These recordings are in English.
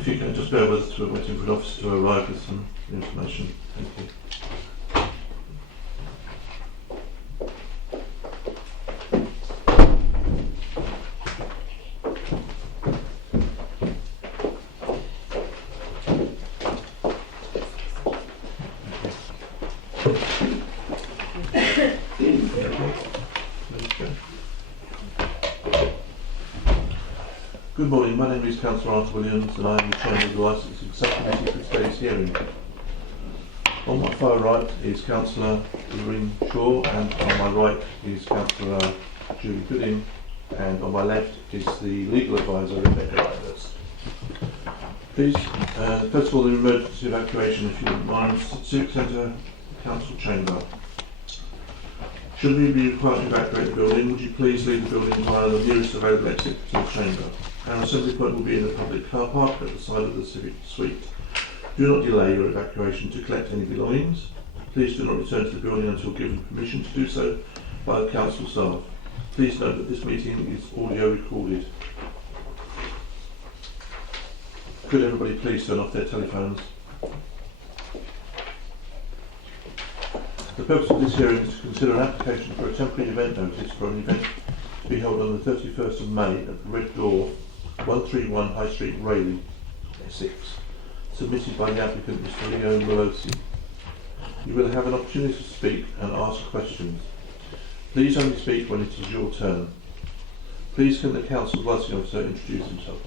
If you can just bear with us, we're waiting for an officer to arrive with some information. Thank you. Good morning, my name is Councillor Arthur Williams and I am the Chairman of the Licensing Subcommittee for today's hearing. On my far right is Councillor Lorraine Shaw and on my right is Councillor Julie Gooding and on my left is the Legal Advisor Rebecca Rivers. Please, first of all, the emergency evacuation, if you wouldn't mind, Civic Centre Council Chamber. Should we be required to evacuate the building, would you please leave the building via the nearest available exit to the chamber? Our assembly point will be in the public car park at the side of the Civic Suite. Do not delay your evacuation to collect any belongings. Please do not return to the building until given permission to do so by the council staff. Please note that this meeting is audio recorded. Could everybody please turn off their telephones? The purpose of this hearing is to consider an application for a temporary event notice for an event to be held on the 31st of May at the Red Door, 131 High Street, Rayleigh, Essex, submitted by the applicant Mr. Leo Molosi. You will have an opportunity to speak and ask questions. Please only speak when it is your turn. Please can the Council Licensing Officer introduce himself?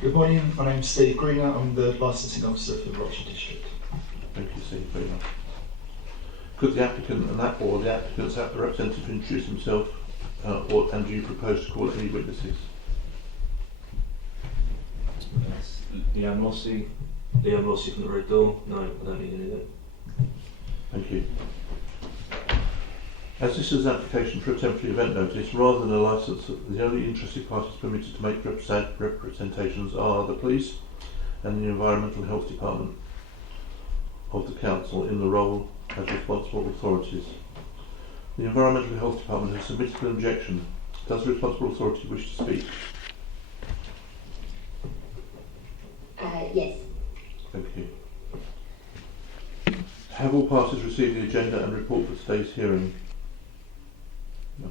Good morning, my name is Steve Greener, I'm the Licensing Officer for the Rochester District. Thank you, Steve, very much. Could the applicant and that or the applicant's representative introduce himself and do you propose to call any witnesses? Leanne Rossi from the Red Door. No, I don't need anything. Thank you. As this is an application for a temporary event notice, rather than a licence, the only interested parties permitted to make representations are the police and the Environmental Health Department of the Council in the role as responsible authorities. The Environmental Health Department has submitted an objection. Does the responsible authority wish to speak? Yes. Thank you. Have all parties received the agenda and report for today's hearing? No.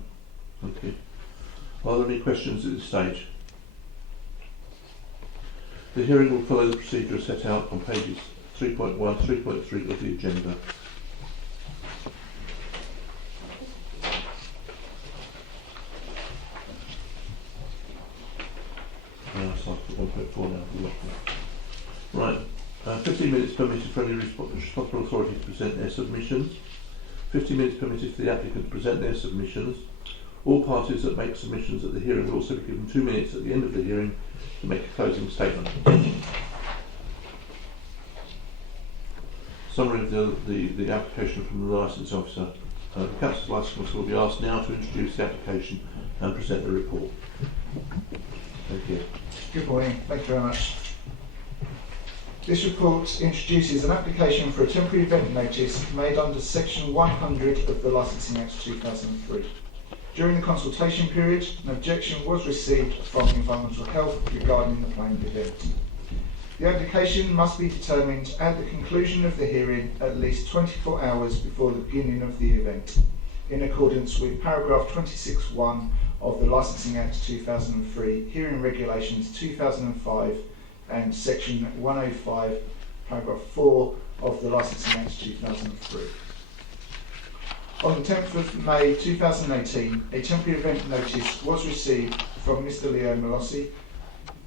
Thank you. Are there any questions at this stage? The hearing will follow the procedure set out on pages 3.1, 3.3 of the agenda. So I've put 1.4 now. Right. 15 minutes permitted for any responsible authority to present their submissions. 15 minutes permitted for the applicant to present their submissions. All parties that make submissions at the hearing will also be given 2 minutes at the end of the hearing to make a closing statement. Summary of the application from the licence officer. The Council's licence officer will be asked now to introduce the application and present the report. Thank you. Good morning, thank you very much. This report introduces an application for a temporary event notice made under Section 100 of the Licensing Act 2003. During the consultation period, an objection was received from Environmental Health regarding the planned event. The application must be determined at the conclusion of the hearing at least 24 hours before the beginning of the event, in accordance with paragraph 26(1) of the Licensing Act 2003, Hearing Regulations 2005 and section 105, paragraph 4 of the Licensing Act 2003. On the 10th of May 2018, a temporary event notice was received from Mr. Leo Molosi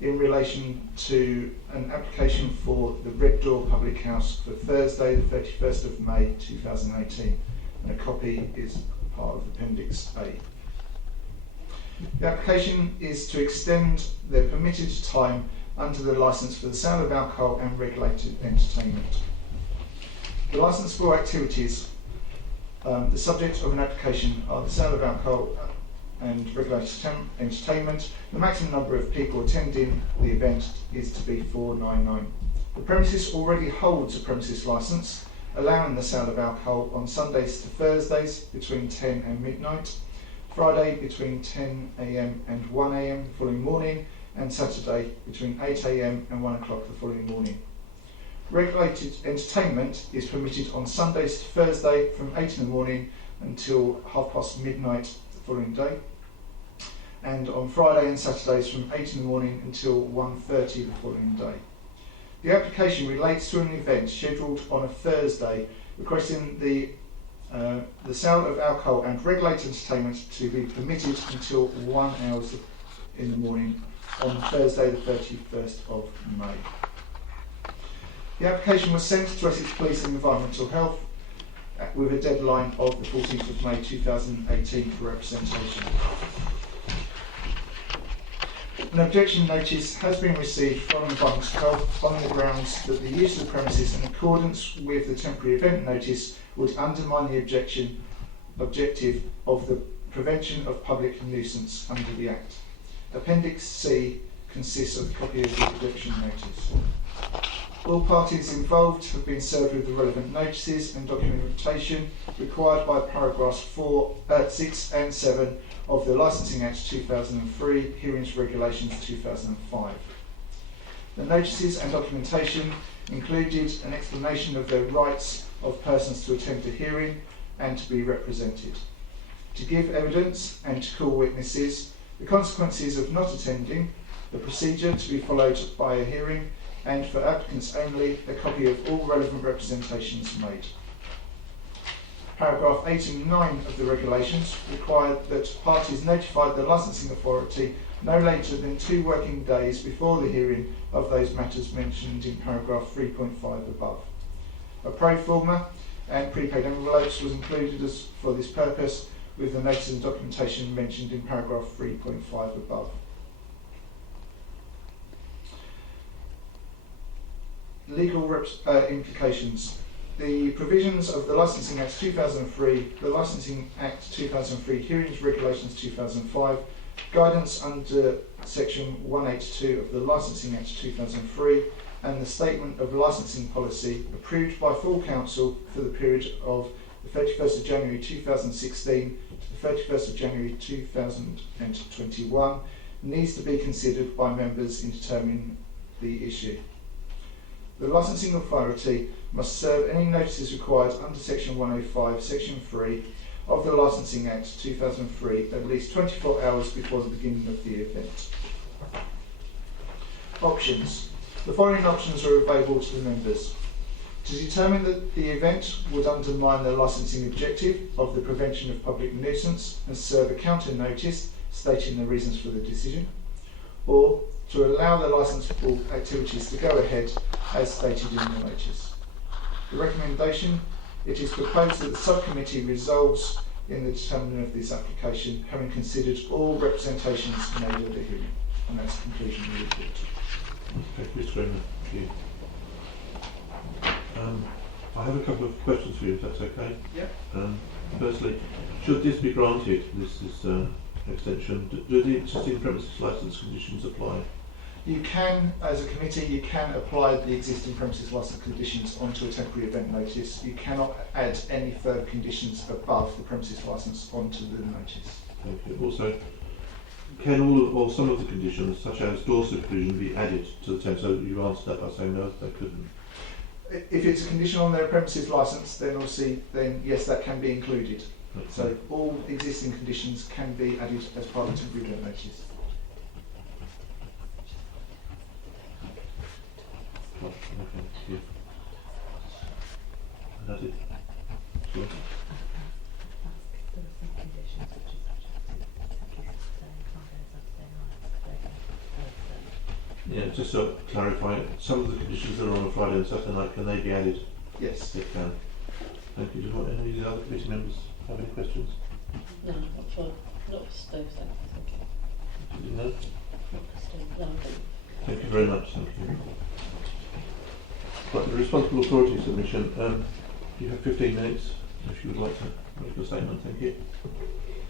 in relation to an application for the Red Door Public House for Thursday, the 31st of May 2018, and a copy is part of Appendix A. The application is to extend the permitted time under the licence for the sale of alcohol and regulated entertainment. The licence for activities, the subject of an application are the sale of alcohol and regulated entertainment. The maximum number of people attending the event is to be 499. The premises already holds a premises licence, allowing the sale of alcohol on Sundays to Thursdays between 10 and midnight, Friday between 10 a.m. and 1 a.m. the following morning, and Saturday between 8 a.m. and 1 o'clock the following morning. Regulated entertainment is permitted on Sundays to Thursday from 8 in the morning until midnight the following day, and on Friday and Saturdays from 8 in the morning until 1:30 the following day. The application relates to an event scheduled on a Thursday, requesting the sale of alcohol and regulated entertainment to be permitted until 1 hour in the morning on Thursday the 31st of May. The application was sent to Essex Police and Environmental Health with a deadline of the 14th of May 2018 for representation. An objection notice has been received from Environmental Health on the grounds that the use of the premises in accordance with the temporary event notice would undermine the objective of the prevention of public nuisance under the Act. Appendix C consists of a copy of the objection notice. All parties involved have been served with the relevant notices and documentation required by paragraphs 6 and 7 of the Licensing Act 2003, Hearings Regulations 2005. The notices and documentation included an explanation of the rights of persons to attend a hearing and to be represented, to give evidence and to call witnesses, the consequences of not attending, the procedure to be followed by a hearing, and for applicants only, a copy of all relevant representations made. Paragraph 8 and 9 of the regulations require that parties notify the licensing authority no later than 2 working days before the hearing of those matters mentioned in paragraph 3.5 above. A pro forma and prepaid envelopes was included for this purpose, with the notice and documentation mentioned in paragraph 3.5 above. Legal implications. The provisions of the Licensing Act 2003, the Licensing Act 2003, Hearings Regulations 2005, guidance under Section 182 of the Licensing Act 2003, and the Statement of Licensing Policy approved by full council for the period of the 31st of January 2016 to the 31st of January 2021 needs to be considered by members in determining the issue. The licensing authority must serve any notices required under Section 105, Section 3 of the Licensing Act 2003 at least 24 hours before the beginning of the event. Options. The following options are available to the members. To determine that the event would undermine the licensing objective of the prevention of public nuisance and serve a counter notice stating the reasons for the decision, or to allow the licensable activities to go ahead as stated in the notice. The recommendation: it is proposed that the subcommittee resolves in the determination of this application, having considered all representations made at the hearing. And that's the conclusion of the report. Okay, Mr. Graham, thank you. I have a couple of questions for you, if that's okay. Yep. Firstly, should this be granted, this extension, do the existing premises licence conditions apply? You can, as a committee, you can apply the existing premises licence conditions onto a temporary event notice. You cannot add any further conditions above the premises licence onto the notice. Thank you. Also, can all or some of the conditions, such as door supervision, be added to the tent? So you answered that by saying no, they couldn't. If it's a condition on their premises licence, then obviously, yes, that can be included. Okay. So all existing conditions can be added as part of the temporary event notice. Okay, thank you. And that's it. Sure. Yeah, just to clarify, some of the conditions that are on a Friday and Saturday night, can they be added? Yes. They can. Thank you. Do any of the other committee members have any questions? No, not for Steve, thank you. No? Not for Steve, no, Thank you very much. Thank you. Right, the responsible authority submission. You have 15 minutes if you would like to make a statement. Thank you.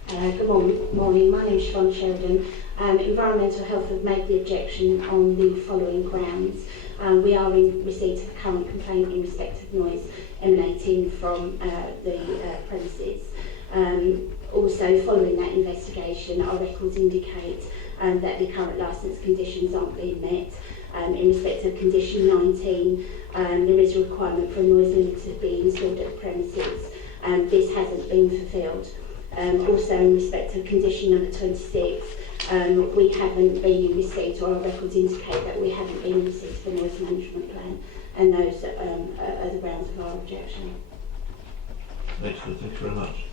Good morning. My name is Siobhan Sheridan. Environmental Health have made the objection on the following grounds. We are in receipt of a current complaint in respect of noise emanating from the premises. Also, following that investigation, our records indicate that the current licence conditions aren't being met. In respect of condition 19, there is a requirement for a noise limiter to be installed at the premises. This hasn't been fulfilled. Also in respect of condition number 26, we haven't been in receipt, or our records indicate that we haven't been in receipt of a noise management plan, and those are the grounds of our objection. Excellent, thank you very much.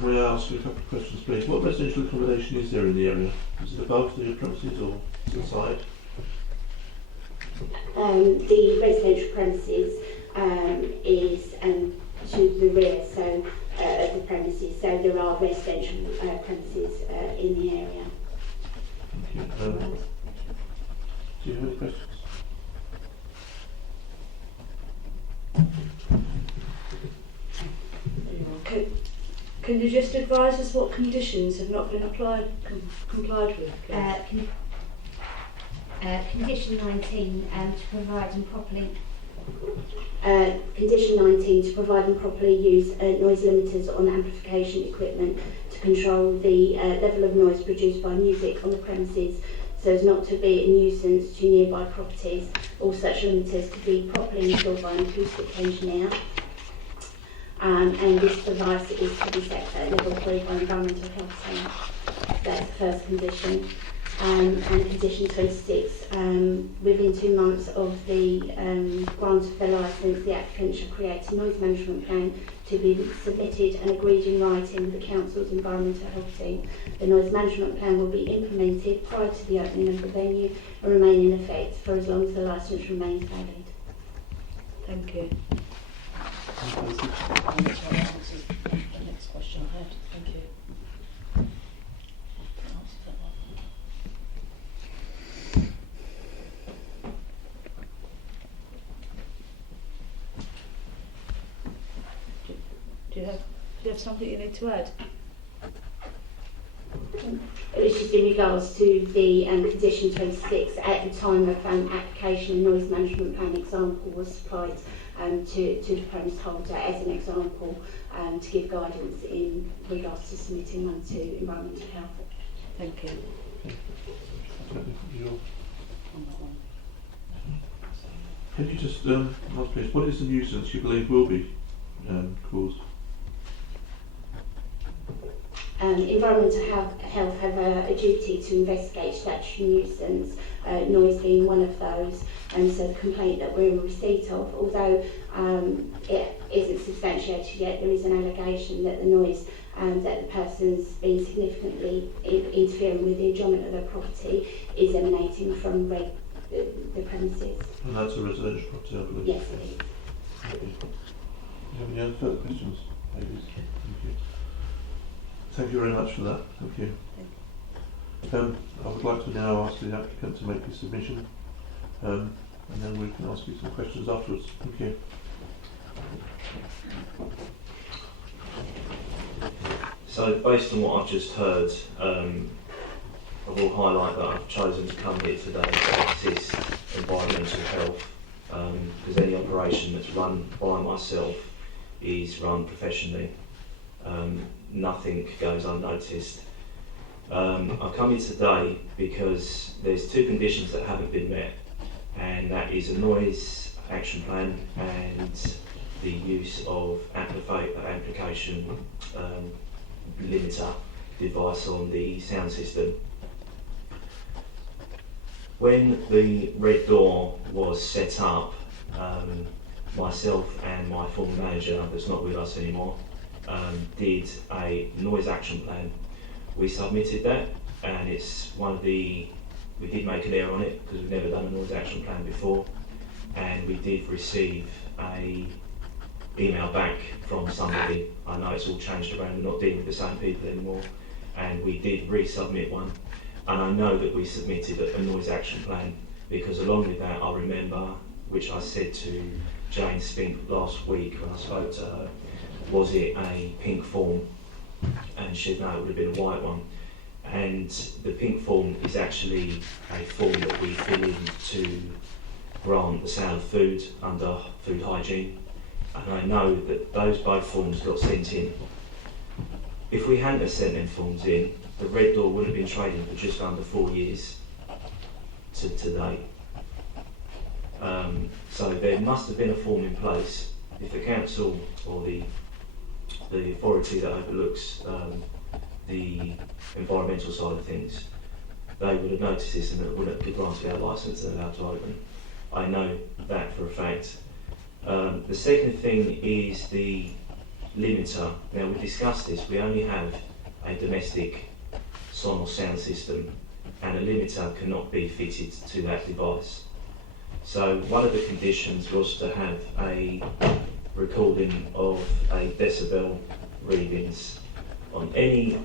May I ask you a couple of questions, please? What residential accommodation is there in the area? Is it above the premises or to the side? The residential premises is to the rear of the premises, so there are residential premises in the area. Thank you. Do you have any questions? Can you just advise us what conditions have not been complied with, please? Condition 19 to provide and properly. Condition 19 to provide and properly use noise limiters on amplification equipment to control the level of noise produced by music on the premises, so as not to be a nuisance to nearby properties. All such limiters to be properly installed by an acoustic engineer. And this device is to be set at level 3 by Environmental Health Team. That's the first condition. And condition 26, within 2 months of the grant of the licence, the applicant should create a noise management plan to be submitted and agreed in writing with the Council's Environmental Health Team. The noise management plan will be implemented prior to the opening of the venue and remain in effect for as long as the licence remains valid. Thank you. That answers the next question I had. Thank you. That answers that one. Do you have something you need to add? It was just in regards to the condition 26, at the time of application, a noise management plan example was supplied to the premise holder as an example to give guidance in regards to submitting one to Environmental Health. Thank you. On that one. Can you just ask please, what is the nuisance you believe will be caused? Environmental Health have a duty to investigate statutory nuisance, noise being one of those, and so the complaint that we're in receipt of, although it isn't substantiated yet, there is an allegation that the noise that the person's been significantly interfering with the enjoyment of their property is emanating from the premises. And that's a residential property, I believe. Yes, it is. Thank you. Do you have any other further questions, ladies? Thank you. Thank you very much for that. Thank you. I would like to now ask the applicant to make his submission, and then we can ask you some questions afterwards. Thank you. So based on what I've just heard, I will highlight that I've chosen to come here today to assist environmental health, because any operation that's run by myself is run professionally. Nothing goes unnoticed. I come here today because there's 2 conditions that haven't been met, and that is a noise action plan and the use of amplification limiter device on the sound system. When the Red Door was set up, myself and my former manager, that's not with us anymore, did a noise action plan. We submitted that, and it's we did make an error on it because we've never done a noise action plan before, and we did receive a email back from somebody. I know it's all changed around, we're not dealing with the same people anymore, and we did resubmit one, and I know that we submitted a noise action plan because along with that I remember, which I said to Jane Spink last week when I spoke to her, was it a pink form? And she said no, it would have been a white one. And the pink form is actually a form that we fill in to grant the sale of food under food hygiene. And I know that those both forms got sent in. if we hadn't have sent them forms in, the Red Door would have been trading for just under 4 years to date. So there must have been a form in place. If the council or the authority that overlooks the environmental side of things, they would have noticed this and would have granted our licence and allowed to open. I know that for a fact. The second thing is the limiter. Now, we discussed this. We only have a domestic Sonos sound system, and a limiter cannot be fitted to that device. So one of the conditions was to have a recording of a decibel readings on any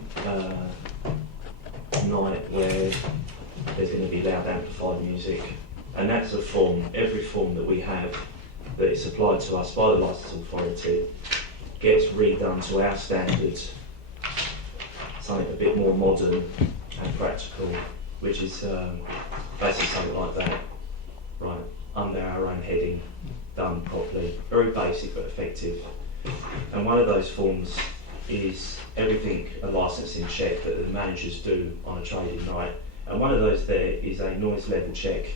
night where there's going to be loud amplified music. And that's a form, every form that we have that is supplied to us by the licence authority gets redone to our standards, something a bit more modern and practical, which is basically something like that, right, under our own heading, done properly, very basic but effective. And one of those forms is everything a licensing check that the managers do on a trading night, and one of those there is a noise level check,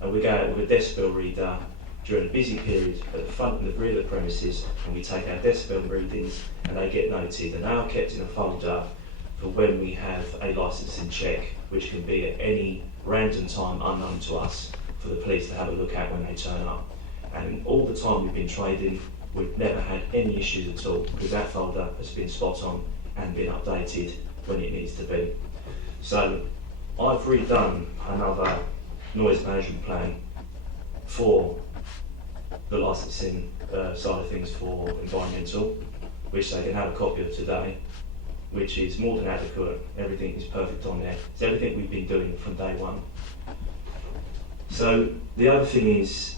and we go out with a decibel reader during a busy period at the front and the rear of the premises, and we take our decibel readings and they get noted, and they are kept in a folder for when we have a licensing check, which can be at any random time unknown to us for the police to have a look at when they turn up. And all the time we've been trading, we've never had any issues at all, because that folder has been spot on and been updated when it needs to be. So I've redone another noise management plan for the licensing side of things for environmental, which they can have a copy of today, which is more than adequate. Everything is perfect on there. It's everything we've been doing from day one. So the other thing is,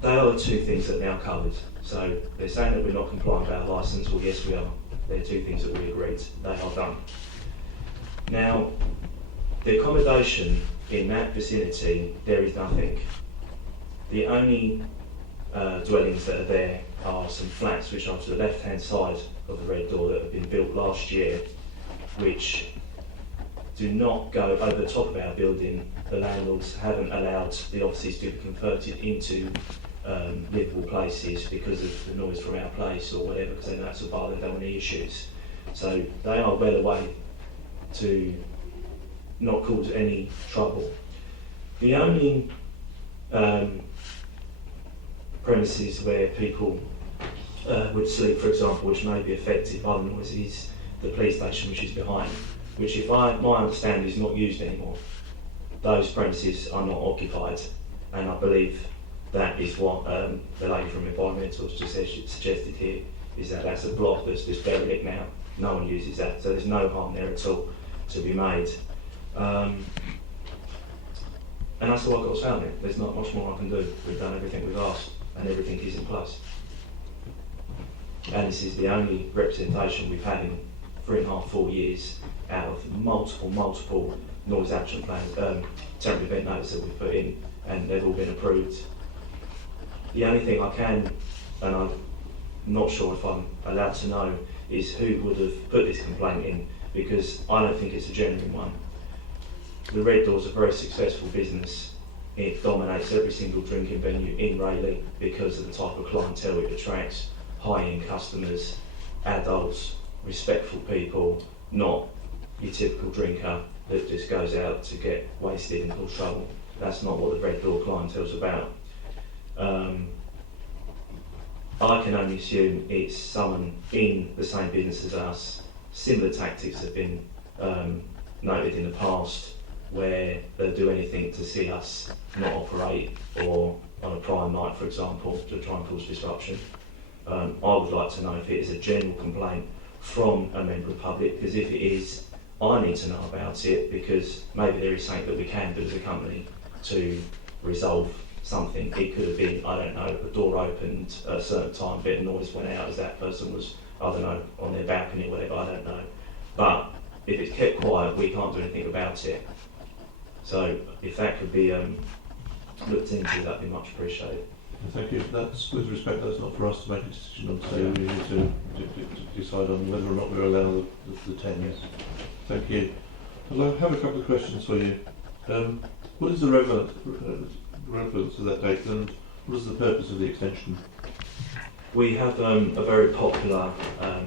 they are the two things that are now covered. So they're saying that we're not complying with our licence. Well, yes, we are. They're two things that we agreed. They are done. Now, the accommodation in that vicinity, there is nothing. The only dwellings that are there are some flats which are to the left-hand side of the Red Door that have been built last year, which do not go over the top of our building. The landlords haven't allowed the offices to be converted into livable places because of the noise from our place or whatever, because they know that's a bar, they don't want any issues. So they are well away to not cause any trouble. The only premises where people would sleep, for example, which may be affected by the noise, is the police station, which is behind, which, if my understanding, is not used anymore. Those premises are not occupied, and I believe that is what the lady from Environmental suggested here, is that that's a block that's just derelict now. No one uses that, so there's no harm there at all to be made. And that's all I've got to say on it. There's not much more I can do. We've done everything we've asked, and everything is in place. And this is the only representation we've had in 3.5, 4 years out of multiple noise action plans, temporary event notices that we've put in, and they've all been approved. The only thing I can, and I'm not sure if I'm allowed to know, is who would have put this complaint in, because I don't think it's a genuine one. The Red Door's a very successful business. It dominates every single drinking venue in Rayleigh because of the type of clientele it attracts: high-end customers, adults, respectful people, not your typical drinker that just goes out to get wasted and cause trouble. That's not what the Red Door clientele's about. I can only assume it's someone in the same business as us. Similar tactics have been noted in the past, where they'll do anything to see us not operate, or on a prime night, for example, to try and cause disruption. I would like to know if it is a general complaint from a member of the public, because if it is, I need to know about it, because maybe there is something that we can do as a company to resolve something. It could have been, I don't know, a door opened at a certain time, a bit of noise went out as that person was, I don't know, on their balcony or whatever, I don't know. But if it's kept quiet, we can't do anything about it. So if that could be looked into, that'd be much appreciated. Thank you. That's, with respect, that's not for us to make a decision on today. We need to decide on whether or not we allow the 10s. Thank you. I'll have a couple of questions for you. What is the relevance of that date, and what is the purpose of the extension? We have a very popular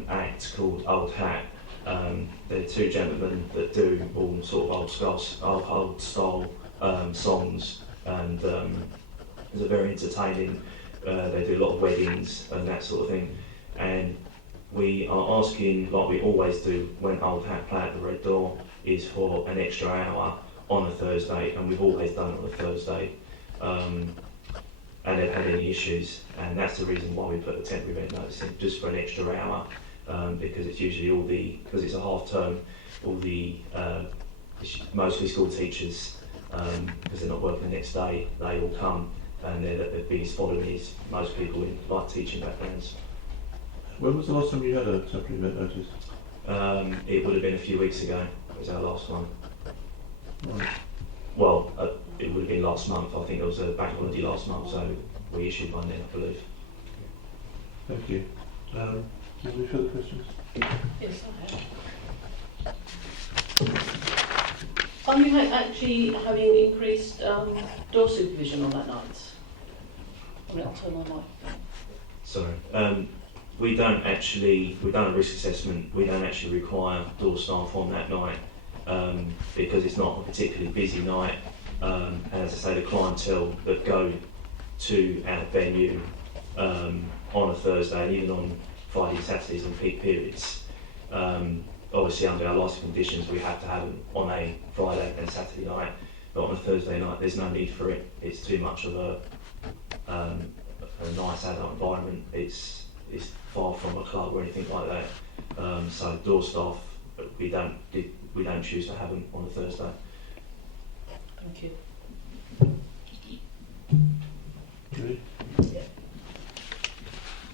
act called Old Hat. They're two gentlemen that do all sort of old style songs, and they're very entertaining. They do a lot of weddings and that sort of thing. And we are asking, like we always do when Old Hat play at the Red Door, is for an extra hour on a Thursday, and we've always done it on a Thursday. And they've had any issues, and that's the reason why we put a temporary event notice in, just for an extra hour, because it's usually because it's a half term, mostly school teachers, because they're not working the next day, they all come, and the biggest following is most people in like teaching backgrounds. When was the last time you had a temporary event notice? It would have been a few weeks ago. It was our last one. Right. Well, it would have been last month. I think it was a bank holiday last month, so we issued one then, I believe. Thank you. Do you have any further questions? Yes, I have. Are you actually having increased door supervision on that night? I mean, I'll turn my mic. Sorry. We've done a risk assessment. We don't actually require door staff on that night because it's not a particularly busy night. And as I say, the clientele that go to our venue on a Thursday and even on Friday, Saturdays and peak periods, obviously under our licence conditions we have to have them on a Friday and Saturday night, but on a Thursday night there's no need for it. It's too much of a nice adult environment. It's far from a club or anything like that. So door staff, we don't choose to have them on a Thursday. Thank you. Julie?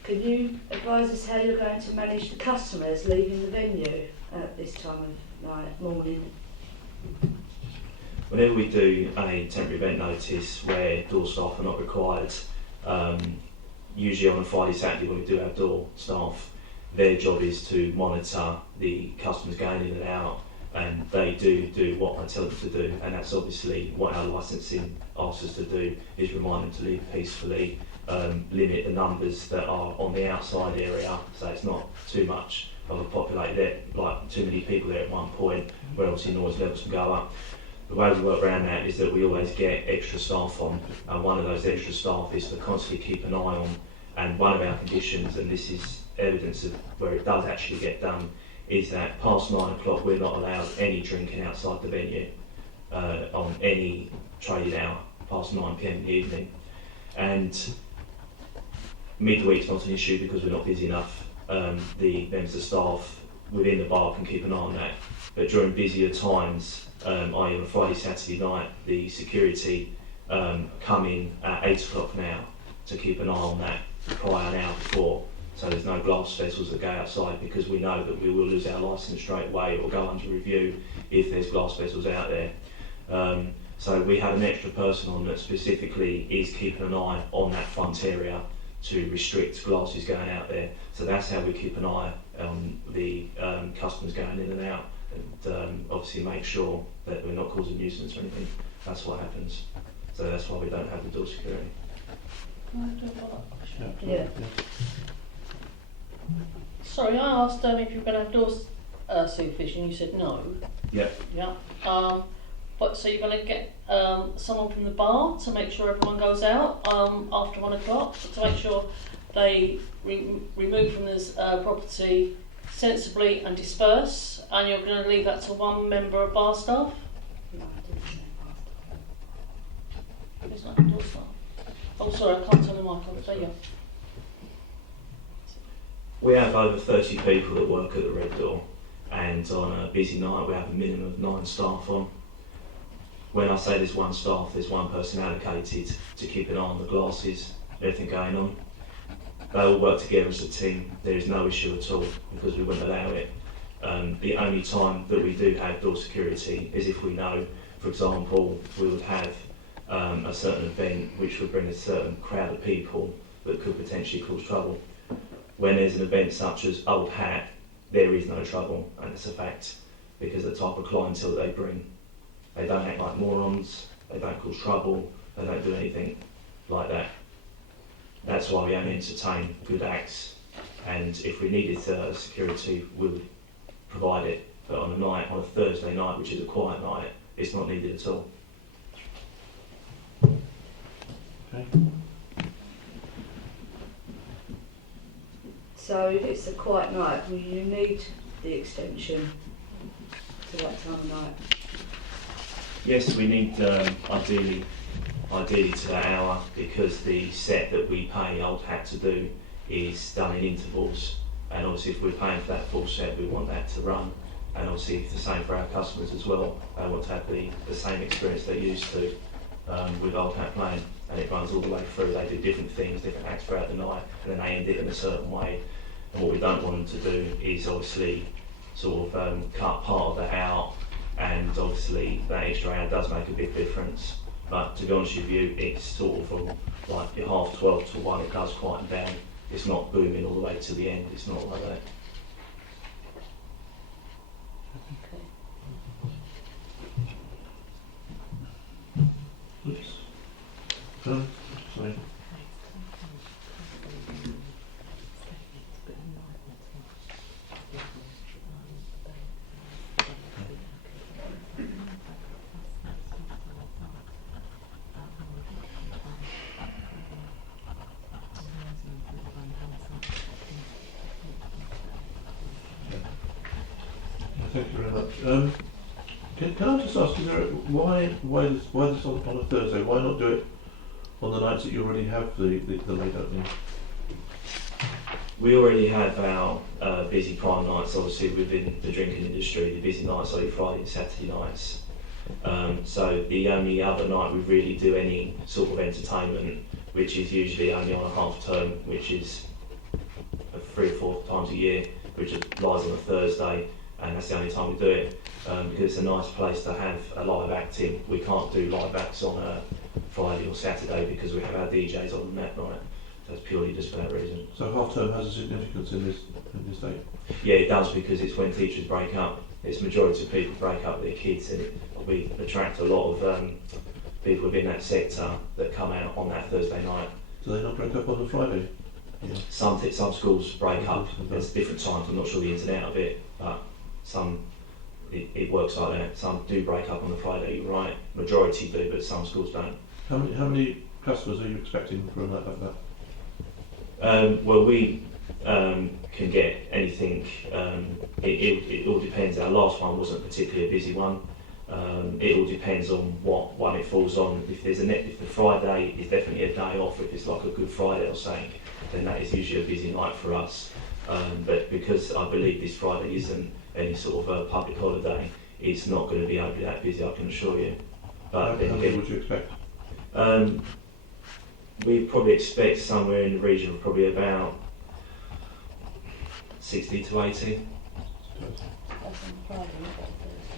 Can you advise us how you're going to manage the customers leaving the venue at this time of night, morning? Whenever we do a temporary event notice where door staff are not required, usually on a Friday, Saturday when we do have door staff, their job is to monitor the customers going in and out, and they do what I tell them to do, and that's obviously what our licensing asks us to do, is remind them to leave peacefully, limit the numbers that are on the outside area, so it's not too much of a populated, like too many people there at one point, where obviously noise levels can go up. The way we work around that is that we always get extra staff on, and one of those extra staff is to constantly keep an eye on, and one of our conditions, and this is evidence of where it does actually get done, is that past 9 o'clock we're not allowed any drinking outside the venue on any trading hour past 9 p.m. in the evening. And midweek's not an issue because we're not busy enough. The members of staff within the bar can keep an eye on that. But during busier times, i.e. on a Friday, Saturday night, the security come in at 8 o'clock now to keep an eye on that prior an hour before. So there's no glass vessels that go outside, because we know that we will lose our licence straight away or go under review if there's glass vessels out there. So we have an extra person on that specifically is keeping an eye on that front area to restrict glasses going out there. So that's how we keep an eye on the customers going in and out, and obviously make sure that we're not causing nuisance or anything. That's what happens. So that's why we don't have the door security. Can I do a follow-up question? Yeah. Sorry, I asked if you were going to have door supervision. You said no. Yeah. Yeah. But so you're going to get someone from the bar to make sure everyone goes out after 1 o'clock, to make sure they remove from this property sensibly and disperse, and you're going to leave that to one member of bar staff? No, I didn't say that. It's not door staff. Oh, sorry, I can't turn the mic on. There you go. We have over 30 people that work at the Red Door, and on a busy night we have a minimum of 9 staff on. When I say there's one staff, there's one person allocated to keep an eye on the glasses, everything going on. They all work together as a team. There is no issue at all, because we wouldn't allow it. The only time that we do have door security is if we know, for example, we would have a certain event which would bring a certain crowd of people that could potentially cause trouble. When there's an event such as Old Hat, there is no trouble, and it's a fact, because the type of clientele that they bring, they don't act like morons, they don't cause trouble, they don't do anything like that. That's why we only entertain good acts, and if we needed security, we would provide it. But on a Thursday night, which is a quiet night, it's not needed at all. Okay. So if it's a quiet night, will you need the extension to that time of night? Yes, we need ideally to that hour, because the set that we pay Old Hat to do is done in intervals, and obviously if we're paying for that full set, we want that to run, and obviously it's the same for our customers as well. They want to have the same experience they used to with Old Hat playing, and it runs all the way through. They do different things, different acts throughout the night, and then they end it in a certain way. And what we don't want them to do is obviously sort of cut part of that out, and obviously that extra hour does make a big difference. But to be honest with you, it's sort of from like your 12:30 to 1, it does quieten down. It's not booming all the way to the end, it's not like that. Oops. Sorry. Thank you very much. Can I just ask, why this on a Thursday? Why not do it on the nights that you already have the late opening? We already have our busy prime nights, obviously within the drinking industry. The busy nights are your Friday and Saturday nights. So the only other night we really do any sort of entertainment, which is usually only on a half term, which is 3 or 4 times a year, which lies on a Thursday, and that's the only time we do it, because it's a nice place to have a live act in. We can't do live acts on a Friday or Saturday because we have our DJs on that night. That's purely just for that reason. So half term has a significance in this date? Yeah, it does, because it's when teachers break up. It's majority of people break up with their kids, and we attract a lot of people within that sector that come out on that Thursday night. Do they not break up on a Friday? Yeah. Some schools break up at different times. I'm not sure the ins and out of it, but it works like that. Some do break up on the Friday, you're right. Majority do, but some schools don't. How many customers are you expecting for a night like that? Well, we can get anything. It all depends. Our last one wasn't particularly a busy one. It all depends on what one it falls on. If the Friday is definitely a day off, if it's like a Good Friday or something, then that is usually a busy night for us. But because I believe this Friday isn't any sort of a public holiday, it's not going to be overly that busy, I can assure you. But how many would you expect? We probably expect somewhere in the region of probably about 60 to 80.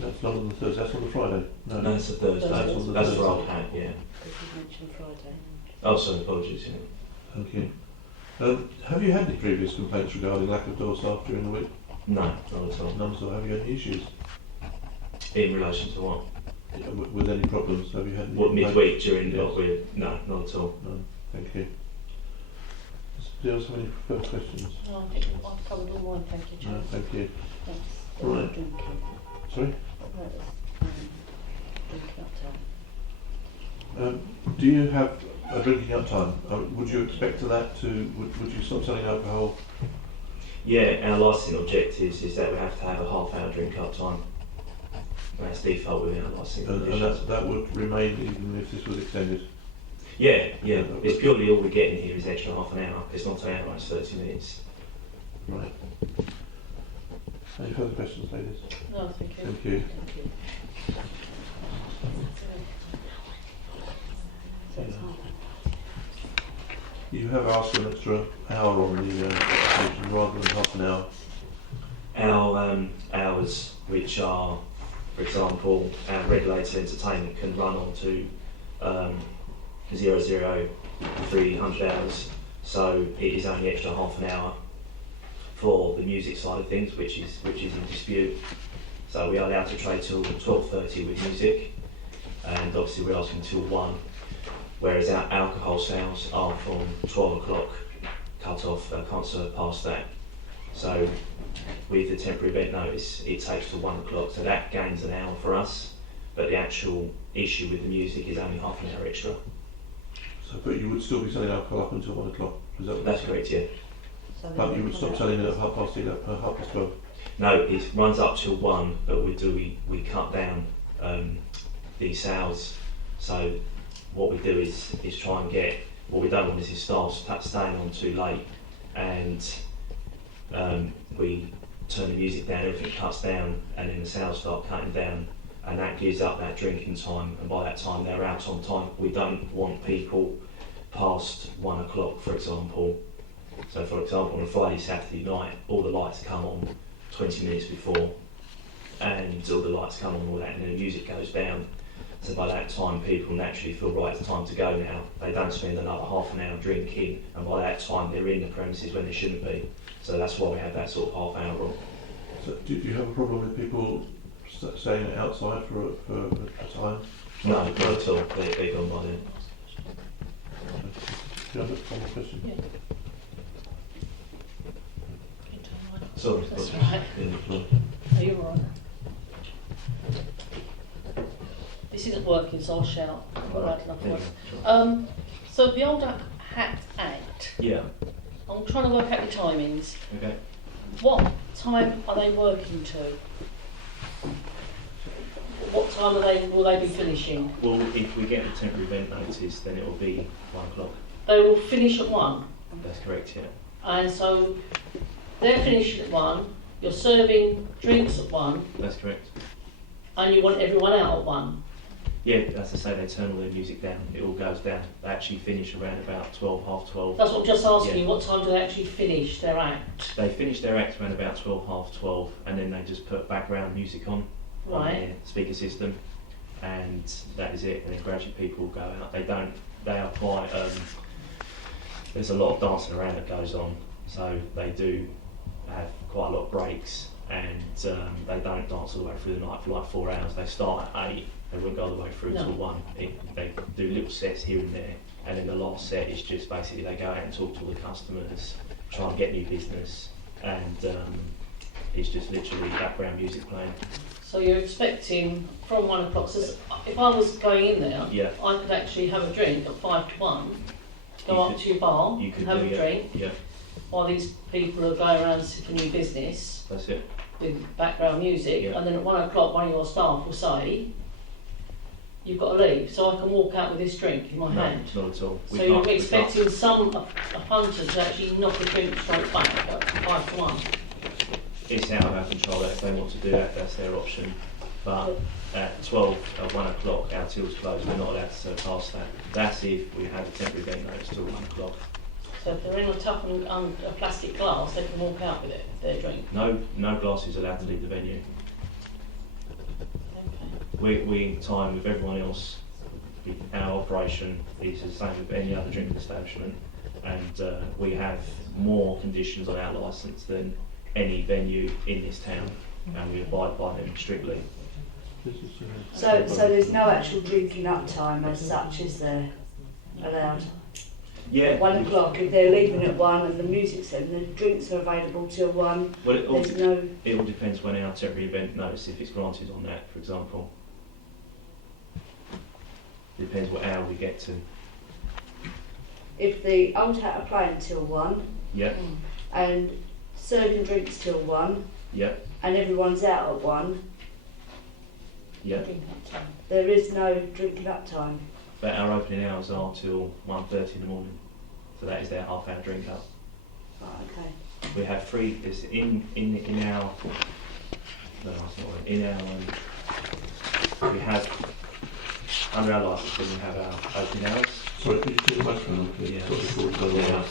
That's not on the Thursday, that's on the Friday? No, that's a Thursday. That's for Old Hat, yeah. Because you mentioned Friday. Oh, sorry, apologies, yeah. Thank you. Have you had any previous complaints regarding lack of door staff during the week? No, not at all. None at all. Have you had any issues? In relation to what? With any problems? Have you had any What, complaints? midweek during Yes. what we're... No, not at all. No, thank you. Do you have any further questions? No, I think I've covered all mine, thank you, No, Chair. thank you. That's Right. drinking. Sorry? Drinking up time. Do you have a drinking up time? Would you expect that would you stop selling alcohol? Yeah, our licensing objectives is that we have to have a half-hour drink up time. That's default within our licensing And conditions. that would remain even if this was extended? Yeah. It's purely all we're getting here is extra half an hour. It's not an hour, it's 30 minutes. Right. Any further questions, ladies? No, thank you. Thank you. Thank you. So it's half. You have asked for an extra hour on the application rather than half an hour. Our hours, which are, for example, our regulated entertainment can run on to 00 300 hours, so it is only extra half an hour for the music side of things, which is in dispute. So we are allowed to trade till 12:30 with music, and obviously we're asking till 1, whereas our alcohol sales are from 12 o'clock cut off, can't serve past that. So with the temporary event notice, it takes to 1 o'clock, so that gains an hour for us, but the actual issue with the music is only half an hour extra. So, but you would still be selling alcohol up until 1 o'clock, is that what That's you're saying? correct, yeah. But you would stop selling it at 12:30. No, it runs up till 1, but we cut down the sales. So what we do is try and get, what we don't want is staff staying on too late, and we turn the music down, everything cuts down, and then the sales start cutting down, and that gives up that drinking time, and by that time they're out on time. We don't want people past 1 o'clock, for example. So for example, on a Friday, Saturday night, all the lights come on 20 minutes before, and all the lights come on, all that, and then the music goes down. So by that time, people naturally feel, right, it's time to go now. They don't spend another half an hour drinking, and by that time, they're in the premises when they shouldn't be. So that's why we have that sort of half hour rule. So do you have a problem with people staying outside for a time? No, not at all. They're gone by then. Do you have one more question? Yeah. Sorry. That's right. Yeah, Are you all right? This isn't working, so I'll shout. I've got loud enough Yeah, voice. sure. So the Old Hat Act, Yeah. I'm trying to work out the timings. Okay. What time are they working to? What time will they be finishing? Well, if we get the temporary event notice, then it will be 1 o'clock. They will finish at 1. That's correct, yeah. And so they're finishing at 1, you're serving drinks at 1, That's correct. and you want everyone out at 1. Yeah, as I say, they turn all their music down. It all goes down. They actually finish around about 12, half 12. That's what I'm just asking Yeah. you, what time do they actually finish their act? They finish their act around about 12, half 12, and then they just put background music on Right. their speaker system, and that is it. And then gradually people go out. They are quite, there's a lot of dancing around that goes on, so they do have quite a lot of breaks, and they don't dance all the way through the night for like 4 hours. They start at 8, they won't go all the way through No. till 1. They do little sets here and there, and then the last set is just basically they go out and talk to all the customers, try and get new business, and it's just literally background music playing. So you're expecting from 1 o'clock, so if I was going in there, Yeah. I could actually have a drink at 5 to 1, go You up could- to your bar, You could have do a yeah. drink, Yeah, while these people are going around seeking new business that's it. with background music, Yeah. and then at 1 o'clock one of your staff will say, you've got to leave, so I can walk out with this drink in my No, hand. not at all. So you're expecting a punter to actually knock a drink straight back at 5 to 1. It's out of our control that if they want to do that, that's their option. But at 12, at 1 o'clock, our till's closed. We're not allowed to serve past that. That's if we have a temporary event notice till 1 o'clock. So if they're in a tough and a plastic glass, they can walk out with it, their drink. No glass is allowed to leave the venue. Okay. We in time with everyone else. Our operation is the same with any other drinking establishment, and we have more conditions on our licence than any venue in this town, and we abide by them strictly. So there's no actual drinking up time as such, is there? Allowed? Yeah. 1 o'clock, if they're leaving at 1 and the music's in, the drinks are available till 1, Well, it all, there's no... it all depends when our temporary event notice, if it's granted on that, for example. Depends what hour we get to. If the Old Hat are playing till 1 Yeah, and serving drinks till 1 yeah, and everyone's out at 1, yeah. Drink up time. there is no drinking up time. But our opening hours are till 1:30 in the morning, so that is their half-hour drink up. Right, okay. We have free. It's in our. No, that's not right. In our. We have under our licence we have our opening hours. Sorry, could you take the microphone on, please? Yeah. Got the call to the line.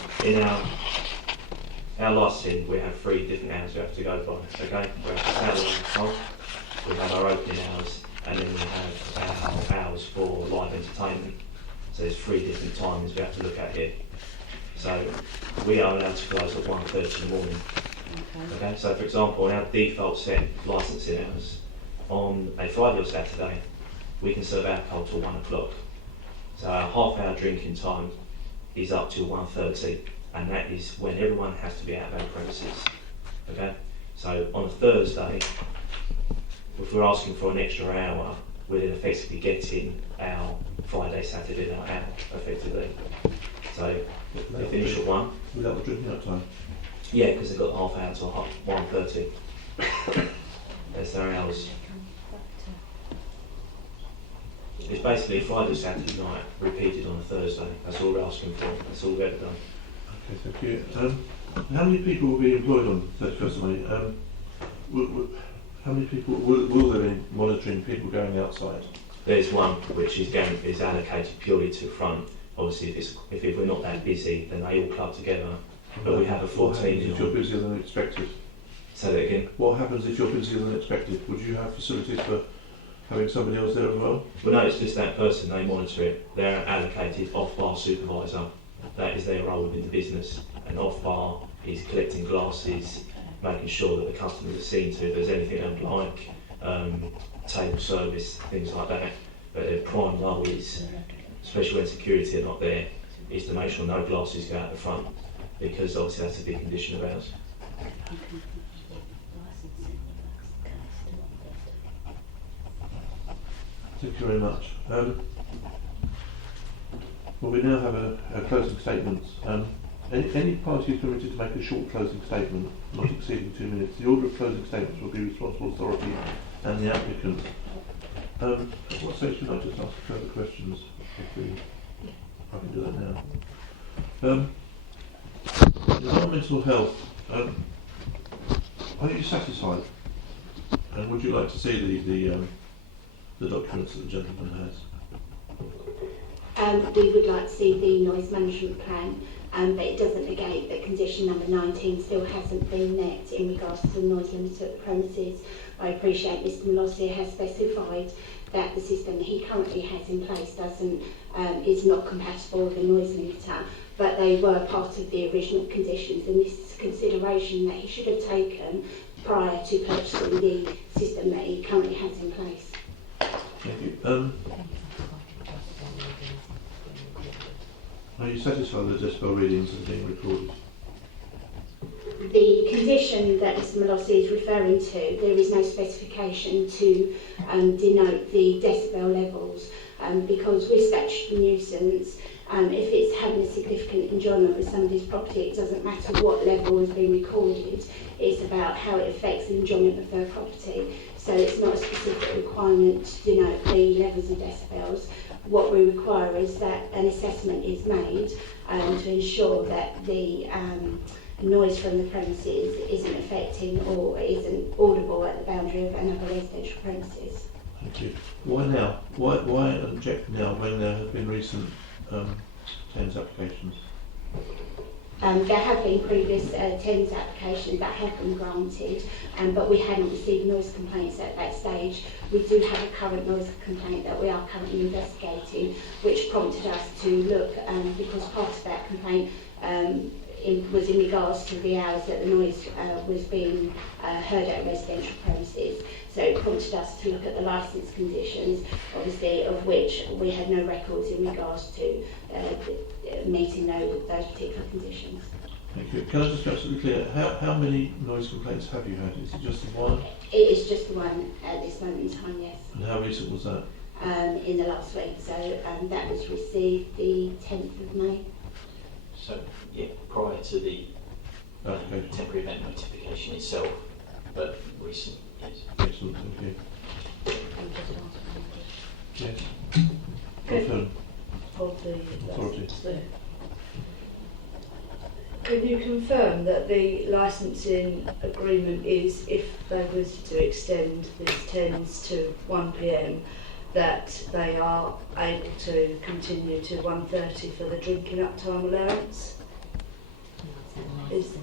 In our licensing, we have 3 different hours we have to go by. Okay, we have Saturday and Sunday, we have our opening hours, and then we have our hours for live entertainment. entertainment. So there's 3 different timings we have to look at here. So we are allowed to close at 1:30 in the morning. Okay, so for example, on our default set licensing hours, on a Friday or Saturday, we can serve alcohol till 1 o'clock. So our half-hour drinking time is up till 1:30, and that is when everyone has to be out of our premises. Okay, so on a Thursday, if we're asking for an extra hour, we're then effectively getting our Friday, Saturday night out, effectively. So the initial one. Without the drinking up time? Yeah, because they've got half hour till 1:30. That's their hours. It's basically Friday, Saturday night, repeated on a Thursday. That's all we're asking for. That's all we've ever done. Okay, thank you. How many people will be employed on 31st of May? How many people will there be monitoring people going outside? There's one which is allocated purely to front. Obviously, if we're not that busy, then they all club together. But we have a 14. What happens if you're busier than expected? Say that again. What happens if you're busier than expected? Would you have facilities for having somebody else there as well? Well, no, it's just that person. They monitor it. They're allocated off-bar supervisor. That is their role within the business. And off-bar is collecting glasses, making sure that the customers are seen to. If there's anything they don't like, table service, things like that. But their prime role is, especially when security are not there, is to make sure no glasses go out the front, because obviously that's a big condition of ours. Thank you very much. Well, we now have a closing statement. Any party is permitted to make a short closing statement, not exceeding 2 minutes. The order of closing statements will be responsible authority and the applicant. At what stage would you like to ask further questions? I can do that now. Environmental health. Are you satisfied? And would you like to see the documents that the gentleman has? We would like to see the noise management plan, but it doesn't negate that condition number 19 still hasn't been met in regards to the noise limiter at the premises. I appreciate Mr Molossi has specified that the system he currently has in place is not compatible with a noise limiter, but they were part of the original conditions, and this is a consideration that he should have taken prior to purchasing the system that he currently has in place. Thank you. Are you satisfied that the decibel readings are being recorded? The condition that Mr Molossi is referring to, there is no specification to denote the decibel levels, because with statutory nuisance, if it's having a significant enjoyment with somebody's property, it doesn't matter what level has been recorded, it's about how it affects the enjoyment of their property. So it's not a specific requirement to denote the levels of decibels. What we require is that an assessment is made to ensure that the noise from the premises isn't affecting or isn't audible at the boundary of another residential premises. Thank you. Why now? Why object now when there have been recent TENS applications? There have been previous TENS applications that have been granted, but we hadn't received noise complaints at that stage. We do have a current noise complaint that we are currently investigating, which prompted us to look, because part of that complaint was in regards to the hours that the noise was being heard at residential premises. So it prompted us to look at the licence conditions, obviously of which we had no records in regards to meeting those particular conditions. Thank you. Can I just be absolutely clear, how many noise complaints have you had? Is it just the one? It is just the one at this moment in time, yes. And how recent was that? In the last week, so that was received the 10th of May. So, yeah, prior to the Application. temporary event notification itself, but recent, yes. Excellent, thank you. Yes. Good. Confirm. Of the Authority. Can you confirm that the licensing agreement is, if they was to extend these TENS to 1 p.m, that they are able to continue to 1:30 for the drinking uptime allowance? Is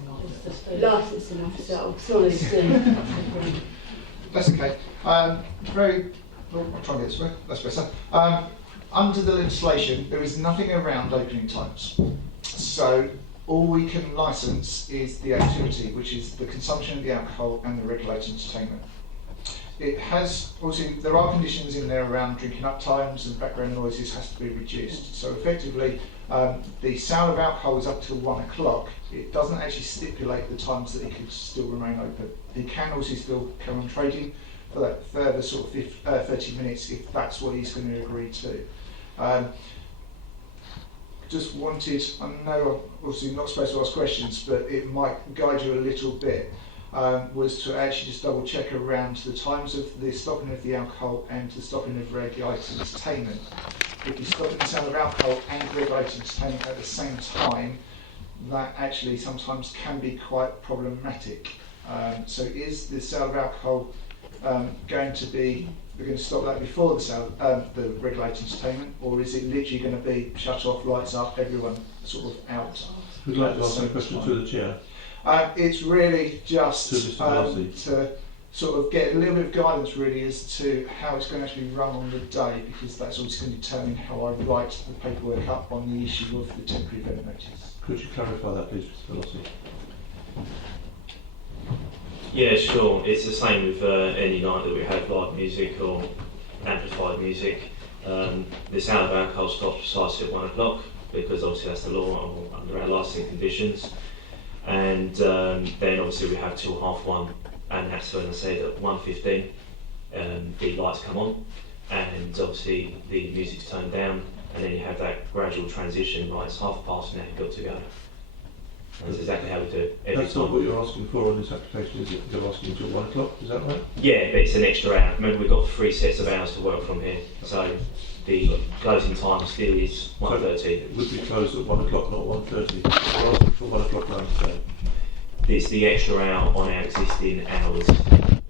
licensing officer? Oh, sorry. That's okay. I'll try and get this way. That's better. under the legislation, there is nothing around opening times. So all we can licence is the activity, which is the consumption of the alcohol and the regulated entertainment. It has, obviously, there are conditions in there around drinking up times and background noises has to be reduced. So effectively, the sale of alcohol is up till 1 o'clock. It doesn't actually stipulate the times that it could still remain open. He can also still carry on trading for that further sort of 30 minutes if that's what he's going to agree to. Just wanted, I know I'm obviously not supposed to ask questions, but it might guide you a little bit, was to actually just double check around the times of the stopping of the alcohol and the stopping of regulated entertainment. If you stop the sale of alcohol and regulated entertainment at the same time, that actually sometimes can be quite problematic. So is the sale of alcohol going to be, we're going to stop that before the sale, the regulated entertainment, or is it literally going to be shut off, lights up, everyone sort of out? Would you like to ask a question to the chair? It's really just To Mr. Velasquez. to sort of get a little bit of guidance really as to how it's going to actually run on the day, because that's obviously going to determine how I write the paperwork up on the issue of the temporary event notice. Could you clarify that, please, Mr. Velasquez? Yeah, sure. It's the same with any night that we have live music or amplified music. The sale of alcohol stops precisely at 1 o'clock because obviously that's the law under our licensing conditions. And then obviously we have till 1:30, and that's when I said at 1:15 the lights come on, and obviously the music's turned down, and then you have that gradual transition. Right, it's 1:30 now, you've got to go. That's exactly how we do it every That's time. not what you're asking for on this application, is it? You're asking until 1 o'clock, is that right? Yeah, but it's an extra hour. Remember, we've got 3 sets of hours to work from here, so the closing time still is 1:30. It would be closed at 1 o'clock, not 1:30. You're asking for 1 o'clock, I understand. It's the extra hour on our existing hours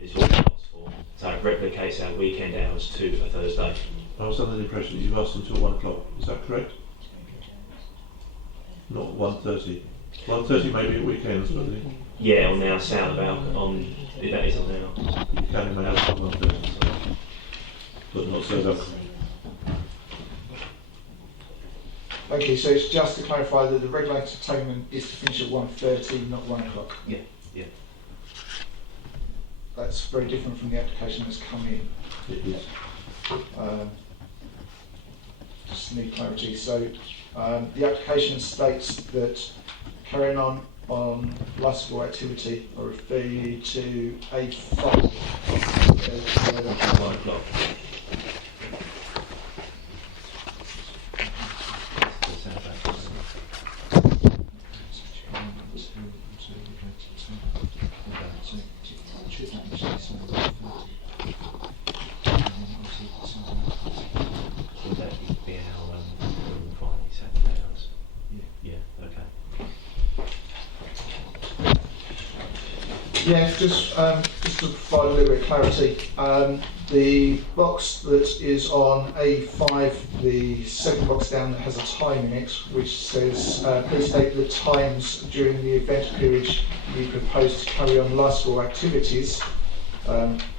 is what we asked for. So it replicates our weekend hours to a Thursday. I was under the impression that you've asked until 1 o'clock, is that correct? Not 1:30. 1:30 maybe at weekends, but you Yeah, on our sale of alcohol, that is on now. can in my house at 1:30, but not serve alcohol. Thank you. So it's just to clarify that the regulated entertainment is to finish at 1:30, not 1 o'clock. Yeah, yeah. That's very different from the application that's come in. It is. Just need clarity. So the application states that carrying on licensable activity or refer you to A5. 1 o'clock. Would that be our Friday, Saturday hours? Yeah, okay. Yeah, just to provide a little bit of clarity, the box that is on A5, the second box down that has a time in it, which says, please state the times during the event period you propose to carry on licensable activities,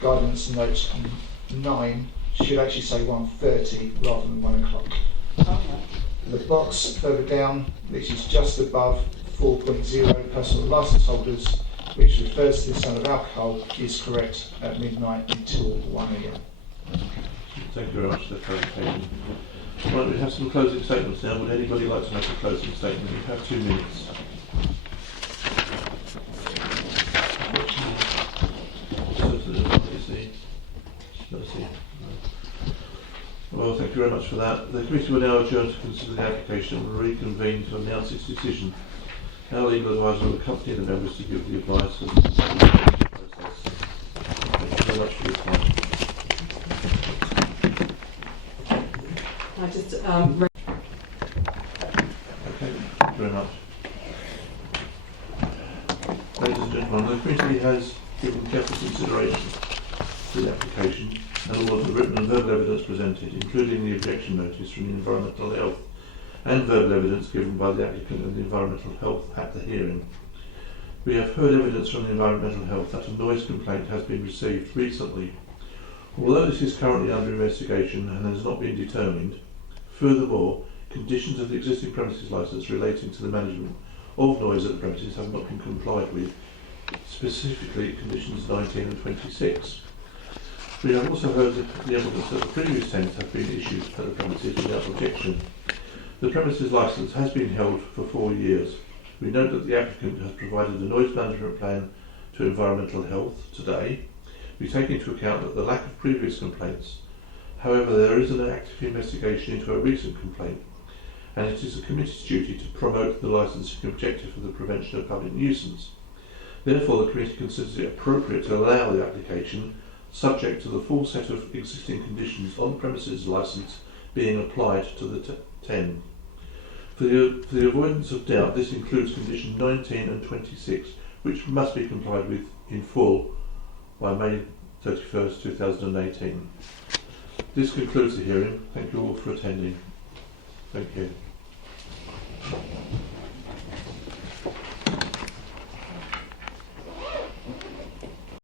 guidance note 9, should actually say 1:30 rather than 1 o'clock. The box further down, which is just above 4.0 personal licence holders, which refers to the sale of alcohol, is correct at midnight until 1 a.m. Thank you very much for the clarification. Right, we have some closing statements now. Would anybody like to make a closing statement? We have 2 minutes. Well, thank you very much for that. The committee will now adjourn to consider the application and will reconvene to announce its decision. Our legal advisor will accompany the members to give the advice of the process. Thank you very much for your time. I just Okay, thank you very much. Ladies and gentlemen, the committee has given careful consideration to the application and all of the written and verbal evidence presented, including the objection notice from the Environmental Health and verbal evidence given by the applicant and the Environmental Health at the hearing. We have heard evidence from the Environmental Health that a noise complaint has been received recently. Although this is currently under investigation and has not been determined, Furthermore, conditions of the existing premises licence relating to the management of noise at the premises have not been complied with, specifically conditions 19 and 26. We have also heard the evidence that the previous tenants have been issued at the premises without objection. The premises licence has been held for 4 years. We note that the applicant has provided a noise management plan to environmental health today. We take into account that the lack of previous complaints. However, there is an active investigation into a recent complaint, and it is the committee's duty to promote the licensing objective of the prevention of public nuisance. Therefore, the committee considers it appropriate to allow the application, subject to the full set of existing conditions on the premises licence being applied to the 10. For the avoidance of doubt, this includes condition 19 and 26, which must be complied with in full by May 31st, 2018. This concludes the hearing. Thank you all for attending. Thank you.